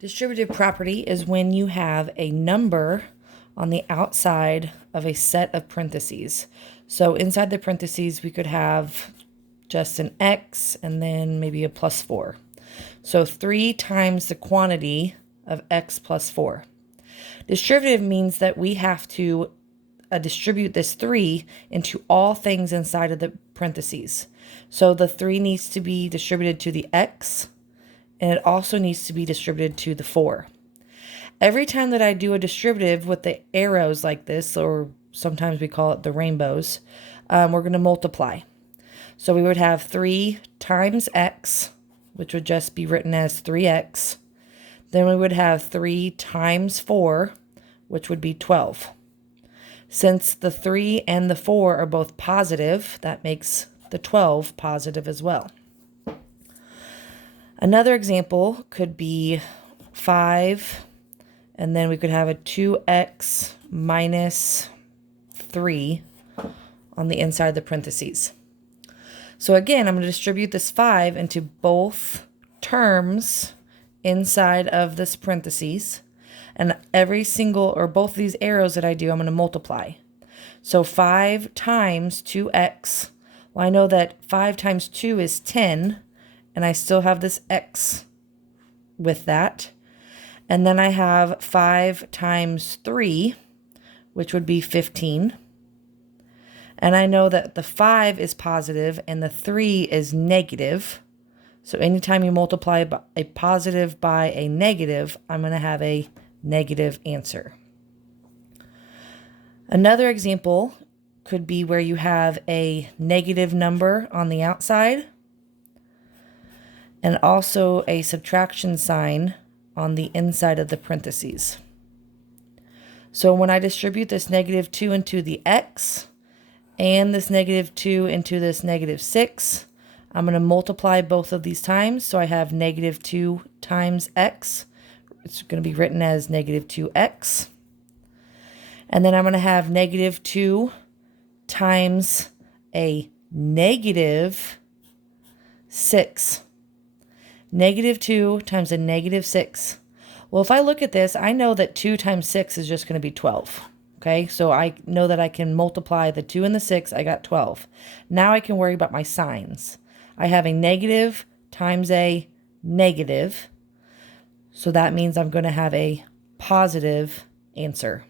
Distributive property is when you have a number on the outside of a set of parentheses. So inside the parentheses, we could have just an x and then maybe a plus 4. So 3 times the quantity of x plus 4. Distributive means that we have to distribute this 3 into all things inside of the parentheses. So the 3 needs to be distributed to the x, and it also needs to be distributed to the 4. Every time that I do a distributive with the arrows like this, or sometimes we call it the rainbows, we're going to multiply. So we would have 3 times x, which would just be written as 3x. Then we would have 3 times 4, which would be 12. Since the 3 and the 4 are both positive, that makes the 12 positive as well. Another example could be 5, and then we could have a 2x minus 3 on the inside of the parentheses. So again, I'm going to distribute this 5 into both terms inside of this parentheses. And every single, or both of these arrows that I do, I'm going to multiply. So 5 times 2x. Well, I know that 5 times 2 is 10. And I still have this x with that. And then I have 5 times 3, which would be 15. And I know that the 5 is positive and the 3 is negative. So anytime you multiply a positive by a negative, I'm going to have a negative answer. Another example could be where you have a negative number on the outside and also a subtraction sign on the inside of the parentheses. So when I distribute this negative 2 into the x and this negative 2 into this negative 6, I'm going to multiply both of these times. So I have negative 2 times x. It's going to be written as negative 2x. And then I'm going to have negative 2 times a negative 6. Negative 2 times a negative 6. Well, if I look at this, I know that 2 times 6 is just going to be 12. Okay, so I know that I can multiply the 2 and the 6. I got 12. Now I can worry about my signs. I have a negative times a negative. So that means I'm going to have a positive answer.